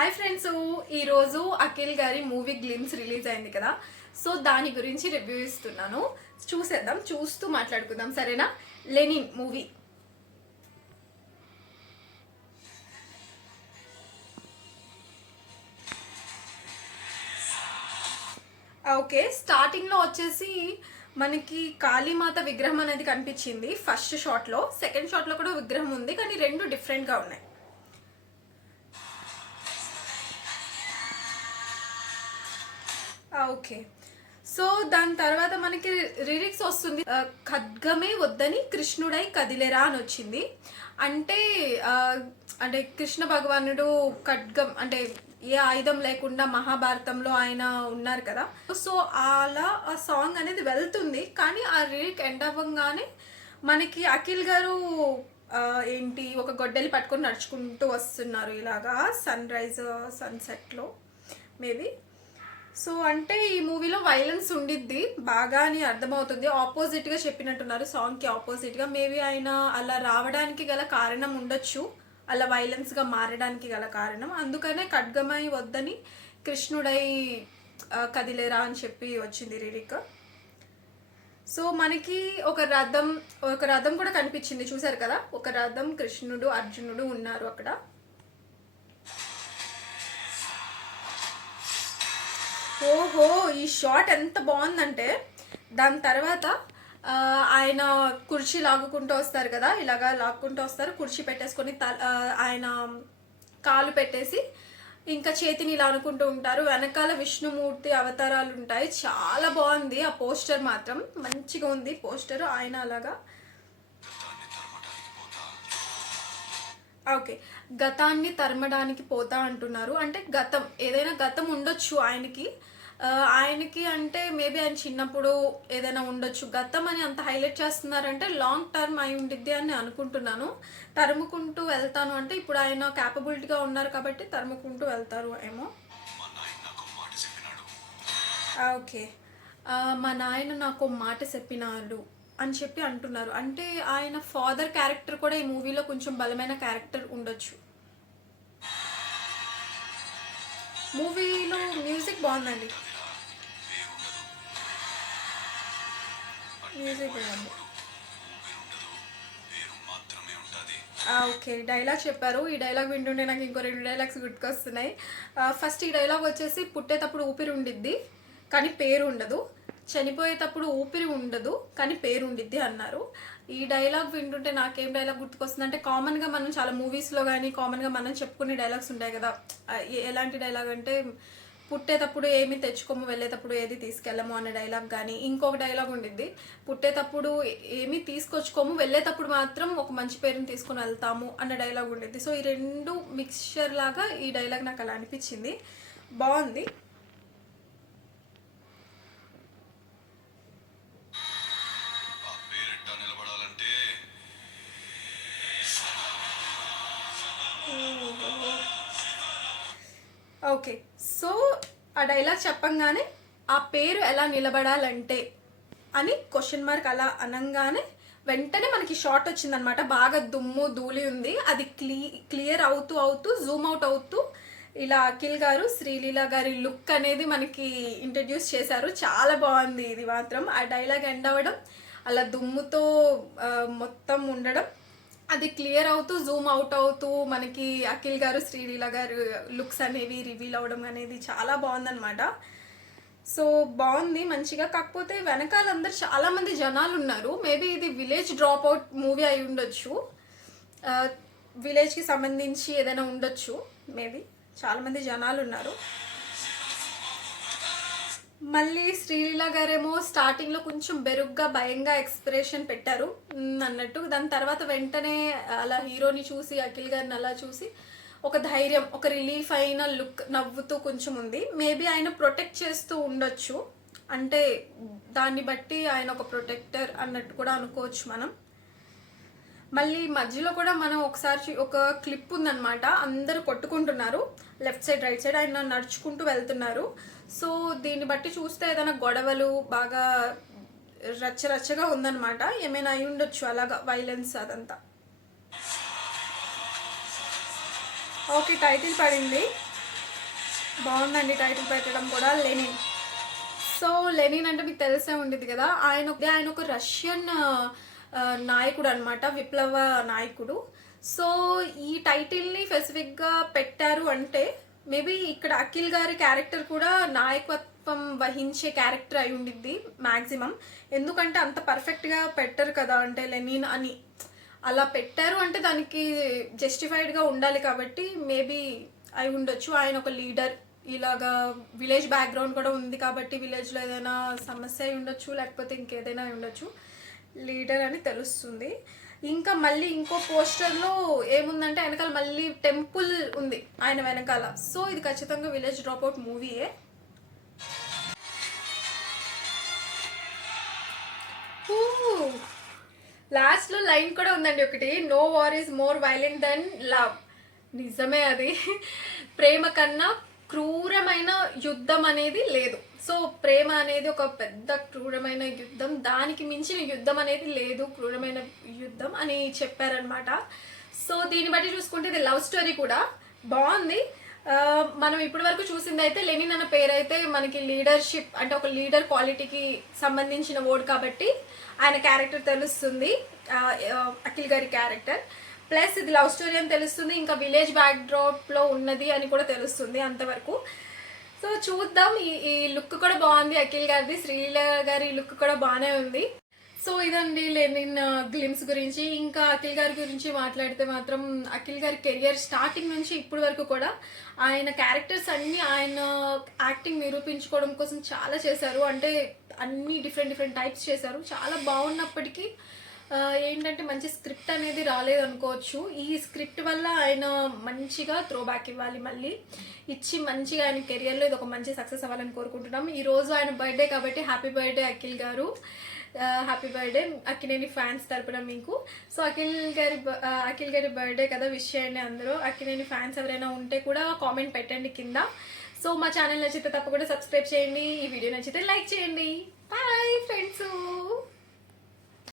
Hi friends, ఈరోజు అఖిల్ గారి movie glimpse release అయింది కదా. సో దాని గురించి రివ్యూ ఇస్తున్నాను. చూసేద్దాం, చూస్తూ మాట్లాడుకుందాం, సరేనా? Lenin movie. ఓకే, స్టార్టింగ్లో వచ్చేసి మనకి కాళీమాత విగ్రహం అనేది కనిపించింది ఫస్ట్ షాట్లో. సెకండ్ షాట్లో కూడా విగ్రహం ఉంది, కానీ రెండు డిఫరెంట్గా ఉన్నాయి. ఓకే, సో దాని తర్వాత మనకి లిరిక్స్ వస్తుంది. ఖడ్గమే వద్దని కృష్ణుడై కదిలేరా అని వచ్చింది. అంటే అంటే కృష్ణ భగవానుడు ఖడ్గం అంటే ఏ ఆయుధం లేకుండా మహాభారతంలో ఆయన ఉన్నారు కదా. సో అలా ఆ సాంగ్ అనేది వెళ్తుంది, కానీ ఆ లిరిక్ ఎండ్ అవ్వగానే మనకి అఖిల్ గారు ఏంటి ఒక గొడ్డలి పట్టుకొని నడుచుకుంటూ వస్తున్నారు ఇలాగా సన్ రైజ్ సన్సెట్లో మేబీ. సో అంటే ఈ మూవీలో వైలెన్స్ ఉండిద్ది బాగా అని అర్థమవుతుంది. ఆపోజిట్గా చెప్పినట్టున్నారు, సాంగ్కి ఆపోజిట్గా. మేబీ ఆయన అలా రావడానికి గల కారణం ఉండొచ్చు, అలా వైలెన్స్గా మారడానికి గల కారణం. అందుకనే ఖడ్గమై వద్దని కృష్ణుడై కదిలేరా అని చెప్పి వచ్చింది లిరిక్. సో మనకి ఒక రథం కూడా కనిపించింది, చూసారు కదా. ఒక రథం, కృష్ణుడు అర్జునుడు ఉన్నారు అక్కడ. ఓహో, ఈ షాట్ ఎంత బాగుందంటే దాని తర్వాత ఆయన కుర్చీ లాగుకుంటూ వస్తారు కదా, ఇలాగా లాక్కుంటూ వస్తారు. కుర్చీ పెట్టేసుకొని ఆయన కాలు పెట్టేసి ఇంకా చేతిని ఇలా అనుకుంటూ ఉంటారు. వెనకాల విష్ణుమూర్తి అవతారాలు ఉంటాయి. చాలా బాగుంది ఆ పోస్టర్, మాత్రం మంచిగా ఉంది పోస్టర్. ఆయన అలాగా ఓకే, గతాన్ని తరమడానికి పోతా అంటున్నారు. అంటే గతం, ఏదైనా గతం ఉండొచ్చు ఆయనకి. అంటే మేబీ ఆయన చిన్నప్పుడు ఏదైనా ఉండొచ్చు. గతం అని అంత హైలైట్ చేస్తున్నారంటే లాంగ్ టర్మ్ అయి ఉండిద్ది అని అనుకుంటున్నాను. తరుముకుంటూ వెళ్తాను అంటే ఇప్పుడు ఆయన క్యాపబిలిటీగా ఉన్నారు కాబట్టి తరుముకుంటూ వెళ్తారు ఏమో. ఓకే, మా నాయన నాకు మాట చెప్పినాడు అని చెప్పి అంటున్నారు. అంటే ఆయన ఫాదర్ క్యారెక్టర్ కూడా ఈ మూవీలో కొంచెం బలమైన క్యారెక్టర్ ఉండొచ్చు. మూవీలో మ్యూజిక్ బాగుందండి, మ్యూజిక్ బాగుంది. ఓకే, డైలాగ్ చెప్పారు. ఈ డైలాగ్ వింటుంటే నాకు ఇంకో 2 డైలాగ్స్ గుర్తుకొస్తున్నాయి. ఫస్ట్ ఈ డైలాగ్ వచ్చేసి, పుట్టేటప్పుడు ఊపిరి ఉండిద్ది కానీ పేరు ఉండదు, చనిపోయేటప్పుడు ఊపిరి ఉండదు కానీ పేరు ఉండిద్ది అన్నారు. ఈ డైలాగ్ వింటుంటే నాకేం డైలాగ్ గుర్తుకొస్తుంది అంటే, కామన్గా మనం చాలా మూవీస్లో కానీ కామన్గా మనం చెప్పుకునే డైలాగ్స్ ఉంటాయి కదా. ఎలాంటి డైలాగ్ అంటే, పుట్టేటప్పుడు ఏమి తెచ్చుకోము, వెళ్ళేటప్పుడు ఏది తీసుకెళ్ళము అనే డైలాగ్. కానీ ఇంకొక డైలాగ్ ఉండిద్ది, పుట్టేటప్పుడు ఏమి తీసుకొచ్చుకోము, వెళ్ళేటప్పుడు మాత్రం ఒక మంచి పేరుని తీసుకొని వెళ్తాము అన్న డైలాగ్ ఉండిద్ది. సో ఈ రెండు మిక్స్చర్ లాగా ఈ డైలాగ్ నాకు అలా అనిపించింది, బాగుంది. ఓకే, సో ఆ డైలాగ్ చెప్పంగానే ఆ పేరు ఎలా నిలబడాలంటే అని క్వశ్చన్ మార్క్ అలా అనగానే వెంటనే మనకి షార్ట్ వచ్చిందనమాట. బాగా దుమ్ము ధూళి ఉంది, అది క్లియర్ అవుతూ జూమ్ అవుట్ అవుతూ ఇలా అఖిల్ గారు శ్రీలీల గారి లుక్ అనేది మనకి ఇంట్రడ్యూస్ చేశారు. చాలా బాగుంది ఇది మాత్రం. ఆ డైలాగ్ ఎండ్ అవ్వడం, అలా దుమ్ముతో మొత్తం ఉండడం, అది క్లియర్ అవుతూ జూమ్ అవుట్ అవుతూ మనకి అఖిల్ గారు శ్రీలీల గారు లుక్స్ అనేవి రివీల్ అవ్వడం అనేది చాలా బాగుందనమాట. సో బాగుంది మంచిగా. కాకపోతే వెనకాల అందరు చాలామంది జనాలు ఉన్నారు. మేబీ ఇది విలేజ్ డ్రాప్ అవుట్ మూవీ అయి ఉండొచ్చు, విలేజ్కి సంబంధించి ఏదైనా ఉండొచ్చు. మేబీ చాలామంది జనాలు ఉన్నారు. మళ్ళీ శ్రీలీల గారేమో స్టార్టింగ్లో కొంచెం బెరుగ్గా భయంగా ఎక్స్ప్రెషన్ పెట్టారు అన్నట్టు. దాని తర్వాత వెంటనే అలా హీరోని చూసి, అఖిల్ గారిని అలా చూసి ఒక ధైర్యం, ఒక రిలీఫ్ అయిన లుక్, నవ్వుతూ కొంచెం ఉంది. మేబీ ఆయన ప్రొటెక్ట్ చేస్తూ ఉండొచ్చు, అంటే దాన్ని బట్టి ఆయన ఒక ప్రొటెక్టర్ అన్నట్టు కూడా అనుకోవచ్చు మనం. మళ్ళీ మధ్యలో కూడా మనం ఒకసారి ఒక క్లిప్ ఉందన్నమాట, అందరూ కొట్టుకుంటున్నారు లెఫ్ట్ సైడ్ రైట్ సైడ్, ఆయన నడుచుకుంటూ వెళ్తున్నారు. సో దీన్ని బట్టి చూస్తే ఏదైనా గొడవలు బాగా రచ్చరచ్చగా ఉందన్నమాట. ఏమైనా అయి ఉండొచ్చు అలాగా, వైలెన్స్ అదంతా. ఓకే, టైటిల్ పడింది. బాగుందండి టైటిల్ పెట్టడం కూడా, లెనిన్. సో లెనిన్ అంటే మీకు తెలిసే ఉండేది కదా, ఆయన ఒక రష్యన్ నాయకుడు అనమాట, విప్లవ నాయకుడు. సో ఈ టైటిల్ని స్పెసిఫిక్గా పెట్టారు అంటే మేబీ ఇక్కడ అఖిల్ గారి క్యారెక్టర్ కూడా నాయకత్వం వహించే క్యారెక్టర్ అయి ఉండిద్ది మ్యాక్సిమం. ఎందుకంటే అంత పర్ఫెక్ట్గా పెట్టరు కదా, అంటే లెనిన్ అని అలా పెట్టారు అంటే దానికి జస్టిఫైడ్గా ఉండాలి కాబట్టి మేబీ అయి ఉండొచ్చు. ఆయన ఒక లీడర్, ఇలాగా విలేజ్ బ్యాక్గ్రౌండ్ కూడా ఉంది కాబట్టి విలేజ్లో ఏదైనా సమస్య అయి ఉండొచ్చు, లేకపోతే ఇంకేదైనా అయి ఉండొచ్చు, లీడర్ అని తెలుస్తుంది. ఇంకా మళ్ళీ ఇంకో పోస్టర్లో ఏముందంటే వెనకాల మళ్ళీ టెంపుల్ ఉంది ఆయన వెనకాల. సో ఇది ఖచ్చితంగా విలేజ్ డ్రాప్అవుట్ మూవీయే. లాస్ట్లో లైన్ కూడా ఉందండి ఒకటి, no war is more violent than love. నిజమే అది. ప్రేమ కన్నా క్రూరమైన యుద్ధం అనేది లేదు. సో ప్రేమ అనేది ఒక పెద్ద క్రూరమైన యుద్ధం, దానికి మించిన యుద్ధం అనేది లేదు, క్రూరమైన యుద్ధం అని చెప్పారనమాట. సో దీన్ని బట్టి చూసుకుంటే ఇది లవ్ స్టోరీ కూడా బాగుంది. మనం ఇప్పటి వరకు చూసింది అయితే లెనిన్ అన్న పేరు అయితే మనకి లీడర్షిప్ అంటే ఒక లీడర్ క్వాలిటీకి సంబంధించిన వర్డ్ కాబట్టి ఆయన క్యారెక్టర్ తెలుస్తుంది, అఖిల్ గారి క్యారెక్టర్. ప్లస్ ఇది లవ్ స్టోరీ అని తెలుస్తుంది, ఇంకా విలేజ్ బ్యాక్డ్రాప్లో ఉన్నది అని కూడా తెలుస్తుంది అంతవరకు. సో చూద్దాం. ఈ లుక్ కూడా బాగుంది అఖిల్ గారిది, శ్రీలీల గారి లుక్ కూడా బాగానే ఉంది. సో ఇదండి లెనిన్ గ్లిమ్స్ గురించి. ఇంకా అఖిల్ గారి గురించి మాట్లాడితే మాత్రం అఖిల్ గారి కెరియర్ స్టార్టింగ్ నుంచి ఇప్పటి వరకు కూడా ఆయన క్యారెక్టర్స్ అన్నీ ఆయన యాక్టింగ్ నిరూపించుకోవడం కోసం చాలా చేశారు. అంటే అన్ని డిఫరెంట్ టైప్స్ చేశారు. చాలా బాగున్నప్పటికీ ఏంటంటే మంచి స్క్రిప్ట్ అనేది రాలేదు అనుకోవచ్చు. ఈ స్క్రిప్ట్ వల్ల ఆయన మంచిగా త్రో బ్యాక్ ఇవ్వాలి, మళ్ళీ ఇచ్చి మంచిగా ఆయన కెరియర్లో ఇది ఒక మంచి సక్సెస్ అవ్వాలని కోరుకుంటున్నాం. ఈరోజు ఆయన బర్త్డే కాబట్టి హ్యాపీ బర్త్డే అఖిల్ గారు, హ్యాపీ బర్త్డే అక్కినేని ఫ్యాన్స్ తరపున మీకు. సో అఖిల్ గారి బర్త్డే కదా, విష్ చేయండి అందరూ. అక్కినేని ఫ్యాన్స్ ఎవరైనా ఉంటే కూడా కామెంట్ పెట్టండి కింద. సో మా ఛానల్ నచ్చితే తప్పకుండా సబ్స్క్రైబ్ చేయండి, ఈ వీడియో నచ్చితే లైక్ చేయండి. Bye friends.